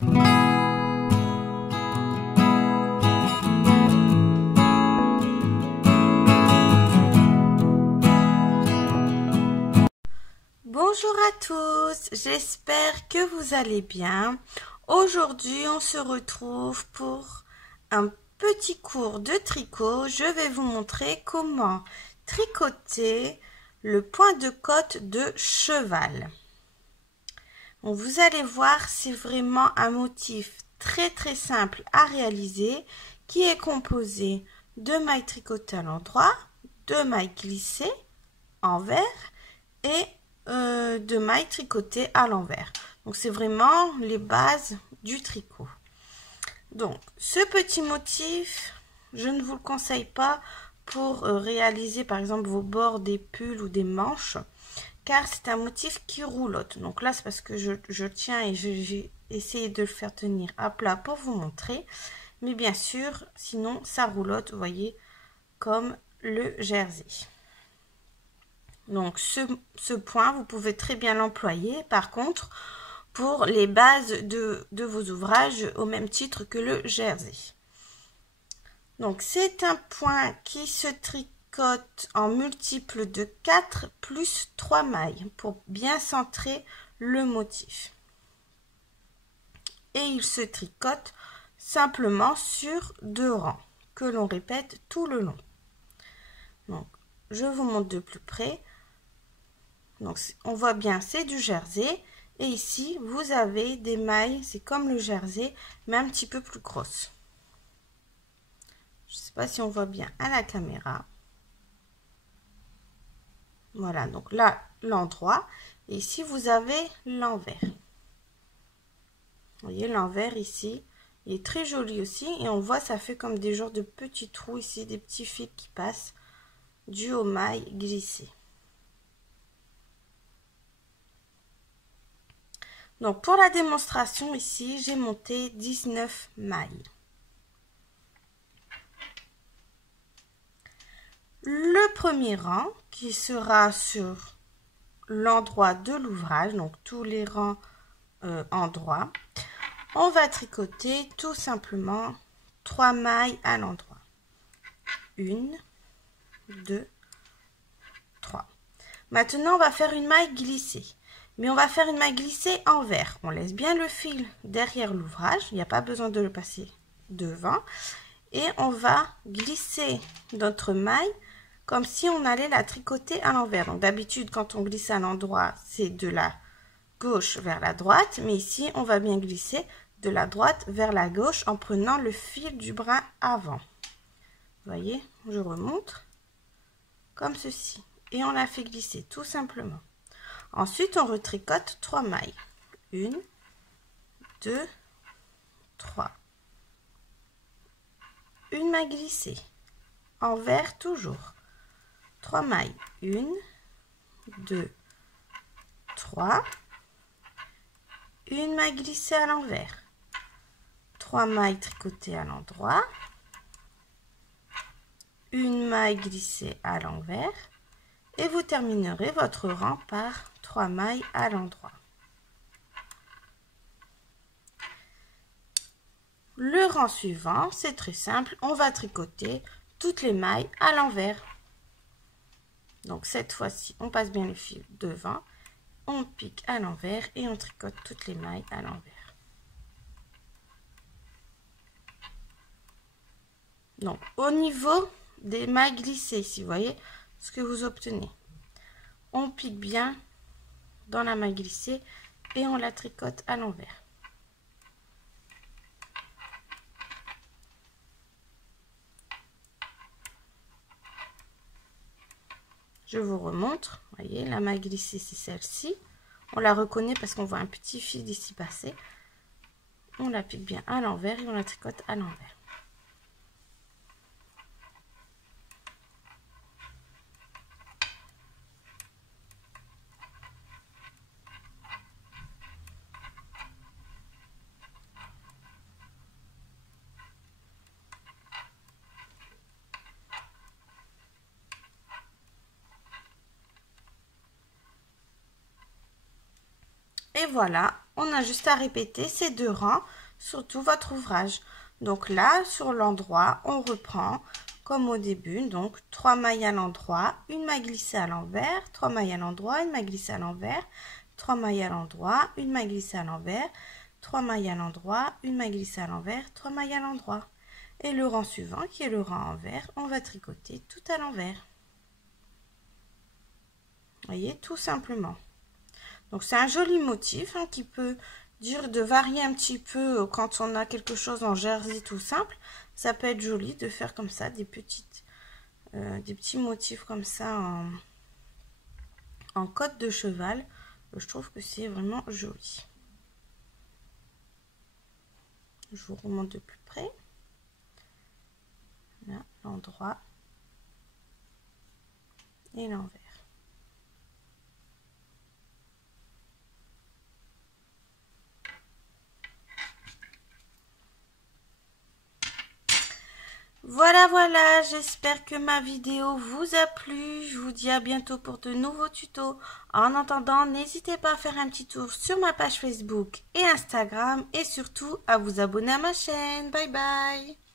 Bonjour à tous, j'espère que vous allez bien. Aujourd'hui, on se retrouve pour un petit cours de tricot. Je vais vous montrer comment tricoter le point de côte de cheval. Donc, vous allez voir, c'est vraiment un motif très simple à réaliser qui est composé de mailles tricotées à l'endroit, de mailles glissées envers et de mailles tricotées à l'envers. Donc c'est vraiment les bases du tricot. Donc ce petit motif, je ne vous le conseille pas pour réaliser par exemple vos bords des pulls ou des manches, car c'est un motif qui roulotte. Donc là c'est parce que je tiens et j'ai essayé de le faire tenir à plat pour vous montrer, mais bien sûr sinon ça roulotte, vous voyez, comme le jersey. Donc ce point, vous pouvez très bien l'employer par contre pour les bases de vos ouvrages au même titre que le jersey. Donc c'est un point qui se tricote en multiple de 4 plus 3 mailles pour bien centrer le motif. Et il se tricote simplement sur 2 rangs que l'on répète tout le long. Donc je vous montre de plus près. Donc on voit bien, c'est du jersey et ici vous avez des mailles, c'est comme le jersey mais un petit peu plus grosses. Je ne sais pas si on voit bien à la caméra. Voilà, donc là l'endroit et ici vous avez l'envers. Vous voyez l'envers ici, il est très joli aussi et on voit ça fait comme des genres de petits trous ici, des petits fils qui passent dû aux mailles glissées. Donc pour la démonstration ici, j'ai monté 19 mailles. Le premier rang qui sera sur l'endroit de l'ouvrage, donc tous les rangs endroits, on va tricoter tout simplement 3 mailles à l'endroit. 1, 2, 3. Maintenant, on va faire une maille glissée. Mais on va faire une maille glissée envers. On laisse bien le fil derrière l'ouvrage. Il n'y a pas besoin de le passer devant. Et on va glisser notre maille comme si on allait la tricoter à l'envers. Donc d'habitude, quand on glisse à l'endroit, c'est de la gauche vers la droite. Mais ici, on va bien glisser de la droite vers la gauche en prenant le fil du bras avant. Vous voyez, je remonte comme ceci. Et on la fait glisser tout simplement. Ensuite, on retricote 3 mailles. 1, 2, 3. Une maille glissée. Envers toujours. 3 mailles. 1, 2, 3. Une maille glissée à l'envers. 3 mailles tricotées à l'endroit. Une maille glissée à l'envers. Et vous terminerez votre rang par 3 mailles à l'endroit. Le rang suivant, c'est très simple, on va tricoter toutes les mailles à l'envers. Donc cette fois-ci, on passe bien le fil devant, on pique à l'envers et on tricote toutes les mailles à l'envers. Donc au niveau des mailles glissées, ici, vous voyez ce que vous obtenez. On pique bien dans la maille glissée et on la tricote à l'envers. Je vous remontre, vous voyez, la maille glissée, c'est celle-ci. On la reconnaît parce qu'on voit un petit fil d'ici passer. On la pique bien à l'envers et on la tricote à l'envers. Et voilà, on a juste à répéter ces 2 rangs sur tout votre ouvrage. Donc là, sur l'endroit, on reprend comme au début, donc 3 mailles à l'endroit, une maille glissée à l'envers, 3 mailles à l'endroit, une maille glissée à l'envers, 3 mailles à l'endroit, une maille glissée à l'envers, 3 mailles à l'endroit, une maille glissée à l'envers, 3 mailles à l'endroit. Et le rang suivant, qui est le rang envers, on va tricoter tout à l'envers. Vous voyez, tout simplement. Donc c'est un joli motif qui peut dire de varier un petit peu quand on a quelque chose en jersey tout simple. Ça peut être joli de faire comme ça des petits motifs comme ça en côte de cheval. Je trouve que c'est vraiment joli. Je vous remonte de plus près. Là, l'endroit et l'envers. Voilà, j'espère que ma vidéo vous a plu. Je vous dis à bientôt pour de nouveaux tutos. En attendant, n'hésitez pas à faire un petit tour sur ma page Facebook et Instagram et surtout à vous abonner à ma chaîne. Bye bye.